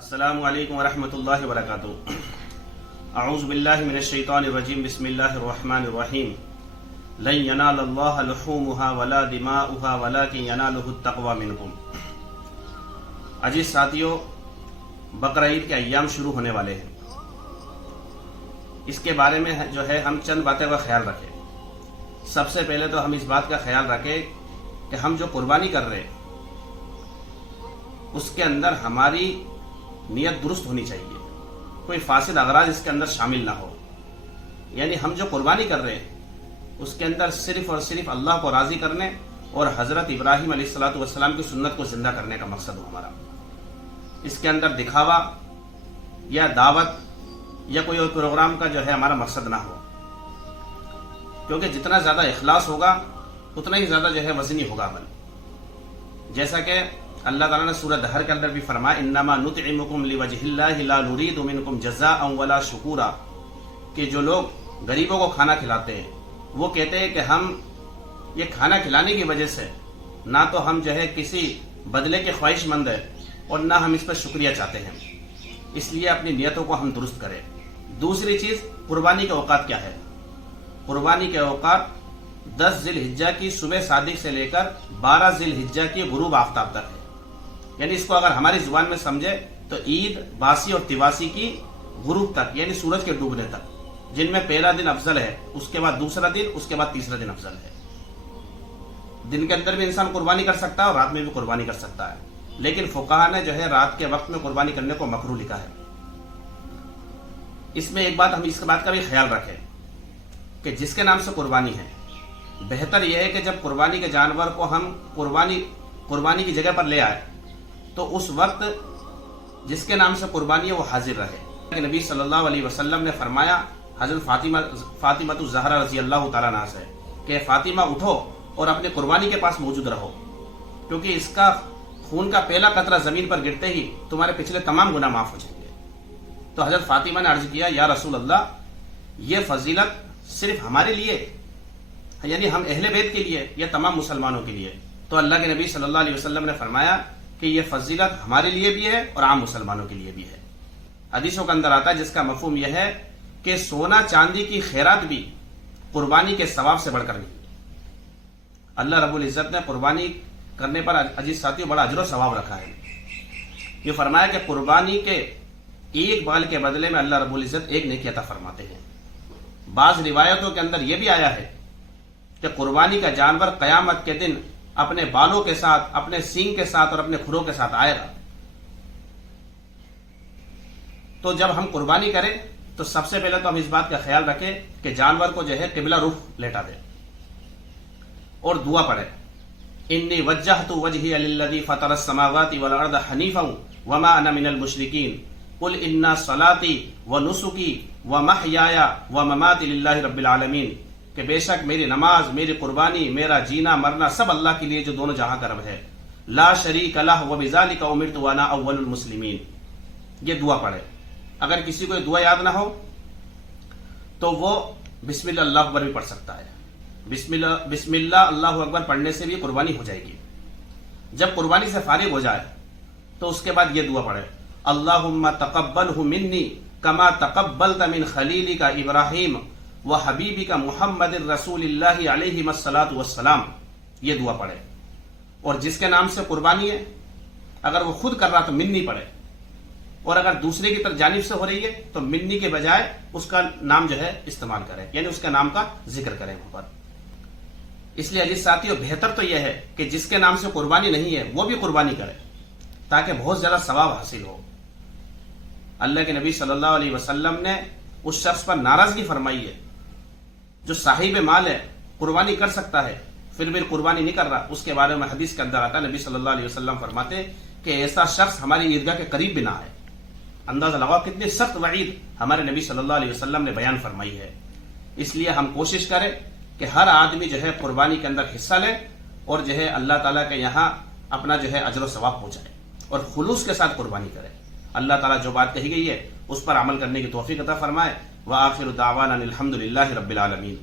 السلام علیکم ورحمۃ اللہ وبرکاتہ۔ اعوذ باللہ من الشیطان الرجیم، بسم اللہ الرحمن الرحیم۔ لن ینال اللہ لحومها ولا دماؤها ولکن ینالہ التقوی منکم۔ عزیز ساتھیو، بقرہ عید کے ایام شروع ہونے والے ہیں۔ اس کے بارے میں جو ہے ہم چند باتیں کا خیال رکھیں۔ سب سے پہلے تو ہم اس بات کا خیال رکھیں کہ ہم جو قربانی کر رہے ہیں اس کے اندر ہماری نیت درست ہونی چاہیے، کوئی فاسد اغراض اس کے اندر شامل نہ ہو۔ یعنی ہم جو قربانی کر رہے ہیں اس کے اندر صرف اور صرف اللہ کو راضی کرنے اور حضرت ابراہیم علیہ السلام کی سنت کو زندہ کرنے کا مقصد ہو ہمارا۔ اس کے اندر دکھاوا یا دعوت یا کوئی اور پروگرام کا جو ہے ہمارا مقصد نہ ہو، کیونکہ جتنا زیادہ اخلاص ہوگا اتنا ہی زیادہ جو ہے وزنی ہوگا عمل۔ جیسا کہ اللہ تعالیٰ نے سورہ دہر کے اندر بھی فرمایا، انما نطعمکم لوجہ اللہ لا نرید منکم جزاء ولا شکورا، کہ جو لوگ غریبوں کو کھانا کھلاتے ہیں وہ کہتے ہیں کہ ہم یہ کھانا کھلانے کی وجہ سے نہ تو ہم جو ہے کسی بدلے کے خواہش مند ہیں اور نہ ہم اس پر شکریہ چاہتے ہیں، اس لیے اپنی نیتوں کو ہم درست کریں۔ دوسری چیز، قربانی کے اوقات کیا ہے؟ قربانی کے اوقات 10 ذی الحجہ کی صبح صادق سے لے کر 12 ذی الحجہ کی غروب آفتاب تک ہے۔ یعنی اس کو اگر ہماری زبان میں سمجھے تو عید باسی اور تواسی کی غروب تک، یعنی سورج کے ڈوبنے تک، جن میں پہلا دن افضل ہے، اس کے بعد دوسرا دن، اس کے بعد تیسرا دن افضل ہے۔ دن کے اندر بھی انسان قربانی کر سکتا ہے اور رات میں بھی قربانی کر سکتا ہے، لیکن فقہا نے جو ہے رات کے وقت میں قربانی کرنے کو مکروہ لکھا ہے۔ اس میں ایک بات ہم اس بات کا بھی خیال رکھیں کہ جس کے نام سے قربانی ہے، بہتر یہ ہے کہ جب قربانی کے جانور کو ہم قربانی کی جگہ پر لے آئے تو اس وقت جس کے نام سے قربانی ہے وہ حاضر رہے۔ کہ نبی صلی اللہ علیہ وسلم نے فرمایا حضرت فاطمہ الزہرا رضی اللہ تعالیٰ عنہا سے کہ فاطمہ اٹھو اور اپنے قربانی کے پاس موجود رہو، کیونکہ اس کا خون کا پہلا قطرہ زمین پر گرتے ہی تمہارے پچھلے تمام گناہ معاف ہو جائیں گے۔ تو حضرت فاطمہ نے عرض کیا، یا رسول اللہ، یہ فضیلت صرف ہمارے لیے، یعنی ہم اہل بیت کے لیے یا تمام مسلمانوں کے لیے؟ تو اللہ کے نبی صلی اللہ علیہ وسلم نے فرمایا کہ یہ فضیلت ہمارے لیے بھی ہے اور عام مسلمانوں کے لیے بھی ہے۔ حدیثوں کے اندر آتا ہے جس کا مفہوم یہ ہے کہ سونا چاندی کی خیرات بھی قربانی کے ثواب سے بڑھ کر نہیں۔ اللہ رب العزت نے قربانی کرنے پر عزیز ساتھیوں بڑا اجر و ثواب رکھا ہے۔ یہ فرمایا کہ قربانی کے ایک بال کے بدلے میں اللہ رب العزت ایک نیکی عطا فرماتے ہیں۔ بعض روایتوں کے اندر یہ بھی آیا ہے کہ قربانی کا جانور قیامت کے دن اپنے بالوں کے ساتھ، اپنے سینگ کے ساتھ اور اپنے کھروں کے ساتھ آئے گا۔ تو جب ہم قربانی کریں تو سب سے پہلے تو ہم اس بات کا خیال رکھیں کہ جانور کو جو ہے قبلہ رخ لیٹا دیں اور دعا پڑھیں، انی وجہت وجہی للذی فطر السماوات والارض حنیفا وما انا من المشرکین قل ان صلاتی ونسکی ومحیای ومماتی للہ رب العالمین، کہ بے شک میری نماز، میری قربانی، میرا جینا مرنا سب اللہ کے لیے جو دونوں جہاں کا رب ہے، لا شریک لہ وبذالک امرت وانا اول المسلمین۔ یہ دعا پڑھے۔ اگر کسی کو یہ دعا یاد نہ ہو تو وہ بسم اللہ اللہ اکبر بھی پڑھ سکتا ہے۔ بسم اللہ اللہ اکبر پڑھنے سے بھی قربانی ہو جائے گی۔ جب قربانی سے فارغ ہو جائے تو اس کے بعد یہ دعا پڑھے، اللہم تقبلہ منی کما تقبلت من خلیلک ابراہیم وحبیبک محمد رسول اللہ علیہ الصلاۃ والسلام۔ یہ دعا پڑھے۔ اور جس کے نام سے قربانی ہے اگر وہ خود کر رہا تو منی پڑھے، اور اگر دوسرے کی طرف جانب سے ہو رہی ہے تو منی کے بجائے اس کا نام جو ہے استعمال کرے، یعنی اس کے نام کا ذکر کریں وہاں پر۔ اس لیے عزیز ساتھیوں، بہتر تو یہ ہے کہ جس کے نام سے قربانی نہیں ہے وہ بھی قربانی کرے تاکہ بہت زیادہ ثواب حاصل ہو۔ اللہ کے نبی صلی اللہ علیہ وسلم نے اس شخص پر ناراضگی فرمائی ہے جو صاحب مال ہے، قربانی کر سکتا ہے پھر بھی قربانی نہیں کر رہا۔ اس کے بارے میں حدیث کے اندر آتا ہے، نبی صلی اللہ علیہ وسلم فرماتے کہ ایسا شخص ہماری عیدگاہ کے قریب بھی نہ آئے۔ اندازہ لگاؤ کتنی سخت وعید ہمارے نبی صلی اللہ علیہ وسلم نے بیان فرمائی ہے۔ اس لیے ہم کوشش کریں کہ ہر آدمی جو ہے قربانی کے اندر حصہ لے اور جو ہے اللہ تعالیٰ کے یہاں اپنا جو ہے اجر و ثواب پہنچائے اور خلوص کے ساتھ قربانی کرے۔ اللہ تعالیٰ جو بات کہی گئی ہے اس پر عمل کرنے کی توفیق عطا فرمائے۔ وآخر دعوانا الحمد للہ رب العالمین۔